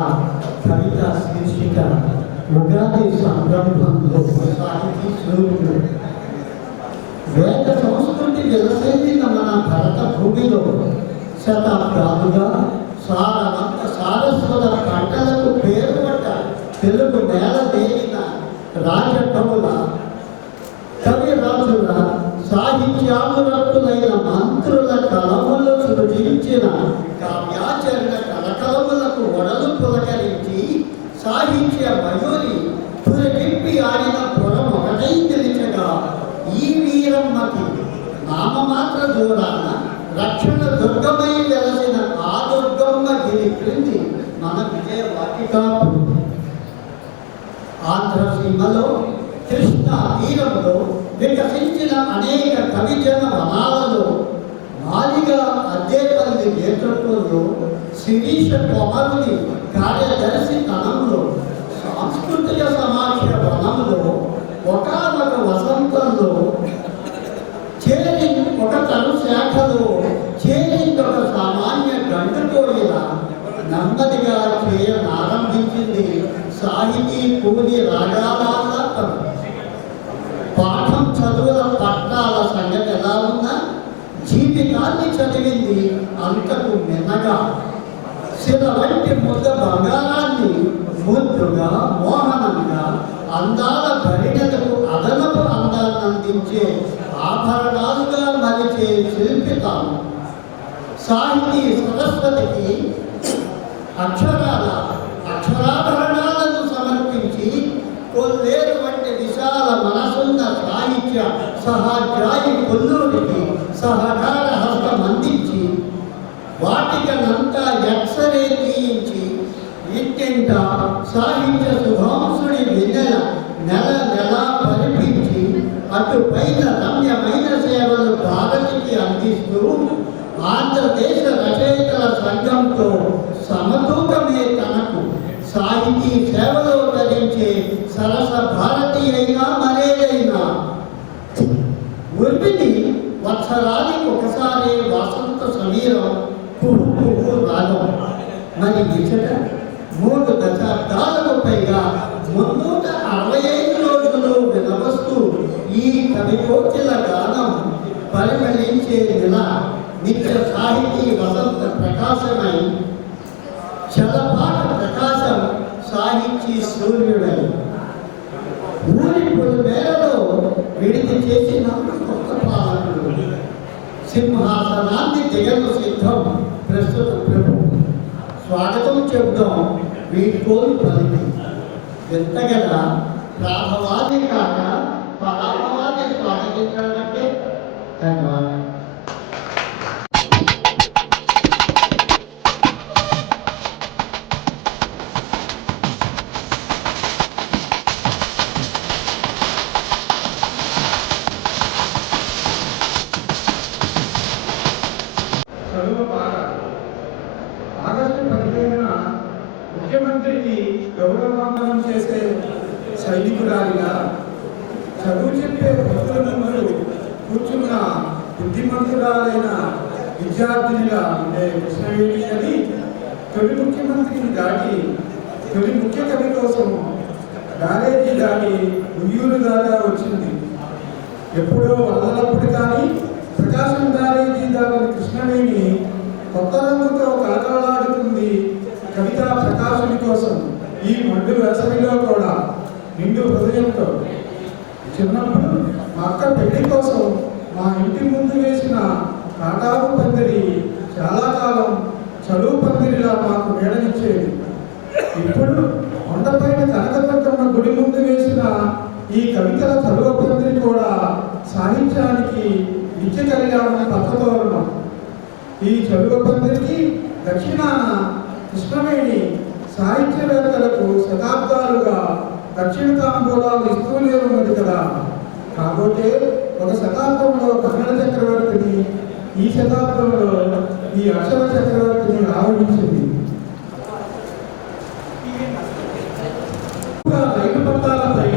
కవిత శీర్షిక ఉగాది సంరంభంలో సాహితీ సూర్యుడు. వేద సంస్కృతి విలసేదిన మన భరత భూమిలో శతాబ్దాలుగా సారస్వత పంటలకు పేరుపడ్డ తెలుగు నేల తేలిన రాజకవుల కవిరాజుల సాహిత్యానురక్తులైన మంత్రుల కలములు సృజించిన కావ్యాచరణ కలకలములకు ఒడలు పులకరించి సాహిత్య మయూరి పురివిప్పి ఆడిన పురం ఒకటై తెలిచగా ఈ వీరమ్మకి నామమాత్ర దూరాన రక్షణ దుర్గమై వెలసిన ఆ దుర్గమ్మ గిరి క్రింది మన విజయవాటికాపురం. ఆంధ్రసీమలో కృష్ణా తీరంలో వికసించిన అనేక కవిజన వనాలలో మాలిగా అద్దేపల్లి నేతృత్వంలో శిరీష కొమరుని కార్యదర్శి తనంలో సాంస్కృతిక సమాఖ్య వనంలో ఒకనొక వసంతంలో చేరి ఒక తను శాఖలో చేరిందొక సామాన్య గంటుకోయిల నెమ్మదిగా చేయనారంభించింది సాహితీ కూలి రాగాలాపన. పాఠం చదువుల పట్టాల సంగతి ఎలా ఉన్నా జీవితాన్ని చదివింది అంతకు మిన్నగా. శిల వంటి ముద్ద బంగారాన్ని ముద్దుగా మోహనంగా అందాల భరిణలకు అదనపు అందాన్ని అందించే ఆభరణాలుగా మలిచే శిల్పితాను. సాహితీ సరస్వతికి అక్షరాభరణాలను సమర్పించి కొల్లేరు వంటి విశాల మనసున్న సాహిత్య సహాధ్యాయి కొల్లూరికి సహకార హస్తం అందించి వాటికనంతా ఎక్సరే తీయించి ఇంటింట సాహిత్య శుభాంశుడి వెన్నెల నెల నెల పరిపించి అటుపైన రమ్యమైన సేవలు భారతికి అందిస్తూ ఆంధ్రదేశ రచయితల సంఘంతో సమతూకమే తనకు సాహితీ సేవలో ధరించే సరస భారతి అయినా మరేదైనా. ఉర్మిని వత్సరానికి ఒకసారి వసంత సమీరం పువ్వు పువ్వు రాగం. మరి ఇచ్చట 3 దశాబ్దాలకు పైగా 365 రోజులు వినవస్తూ ఈ కవికోకిల గానం పరిమళించే నెల నిత్య సాహితీ వసంత ప్రకాశమై చలపాట ప్రకాశం సాహితీ సూర్యుడై ఊరి పొలిమేరలో విడిది చేసిన కొత్త పాలకుడు సింహాసనాన్ని దిగను సిద్ధం ప్రస్తుత ప్రభు. స్వాగతం చెబుదాం వీడ్కోలు పలికి. ఎంతగదా ప్రాభవాన్ని కాక పరాభవాన్ని స్వాగతించాలంటే ధన్యవాదాలు. ఆగస్టు 15న ముఖ్యమంత్రికి గౌరవవందనం చేసే సైనికురాలిగా చదువు చెప్పే భక్తుల ముందు కూర్చున్న బుద్ధిమంతురాలైన విద్యార్థినిగా ఉండే కృష్ణవేణి అని తొలి ముఖ్యమంత్రిని దాటి తొలి ముఖ్య కవి కోసం బ్యారేజీ దాటి ఉయ్యూరు దాకా వచ్చింది. ఎప్పుడో వల్లప్పుడు కానీ ప్రకాశం బ్యారేజీ దాటిన కృష్ణవేణి కొత్త రంగుతో కలకలాడుతుంది కవితా ప్రకాశుని కోసం. ఈ మండు వేసవిలో కూడా నిండు హృదయంతో. చిన్నప్పుడు మా అక్క పెళ్లి కోసం మా ఇంటి ముందు వేసిన కాటాకు పందిరి చాలా కాలం చదువు పందిరిలా మాకు మేడనిచ్చేది. ఇప్పుడు కొండపైన కనకదుర్గమ్మ గుడి ముందు వేసిన ఈ కవితల చదువు పందిరి కూడా సాహిత్యానికి నిత్య కళ్యాణ పథతోరణం. ఈ చదువు పందిరికి దక్షిణాన కృష్ణవేణి సాహిత్యవేత్తలకు శతాబ్దాలుగా దక్షిణ తాంబూలాలు ఇస్తూనే ఉన్నది కదా. కాకపోతే ఒక శతాబ్దంలో కన్నడ చక్రవర్తిని, ఈ శతాబ్దంలో ఈ అక్షర చక్రవర్తిని ఆవరించింది. రైలు పట్టాలపై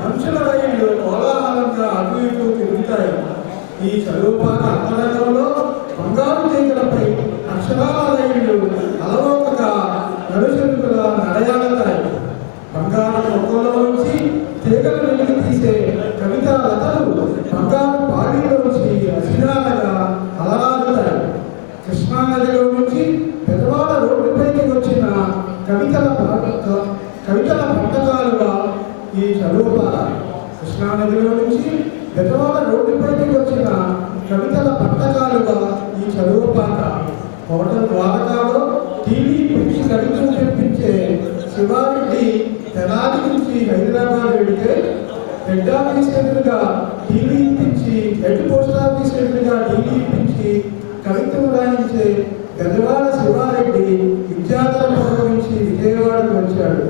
మనుషుల రైళ్లు కోలాహలంగా అటు ఇటు తిరుగుతాయి. ఈ చదువుపాక అంతరంగంలో బంగారు తీగలపై అక్షరాల రైళ్లు అలవోకగా నడుచెరుకులా కృష్ణానదిలో నుంచి బెజవాడ రోడ్డుపైకి వచ్చిన కవితల పట్టకాలుగా ఈ చదువుపాక. హోటల్ ద్వారకాలో టీవీ పిచ్చి కవితలు చెప్పించే శివారెడ్డి తెనాలి నుంచి హైదరాబాద్ వెళితే హెడ్ ఆఫీస్ ఎదురుగా టీవీ ఇప్పించి, హెడ్ పోస్ట్ ఆఫీస్ ఎదురుగా టీవీ ఇప్పించి కవితలు రాయించే గజవాడ శివారెడ్డి విద్యార్థుల నుంచి విజయవాడకు వచ్చాడు.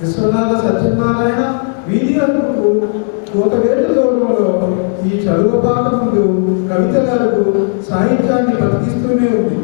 విశ్వనాథ సత్యనారాయణ వీధి అదుపుకు ఒక వేలు దూరంలో ఈ చదువుపాక ముందు కవితలకు సాహిత్యాన్ని బతికిస్తూనే ఉంది.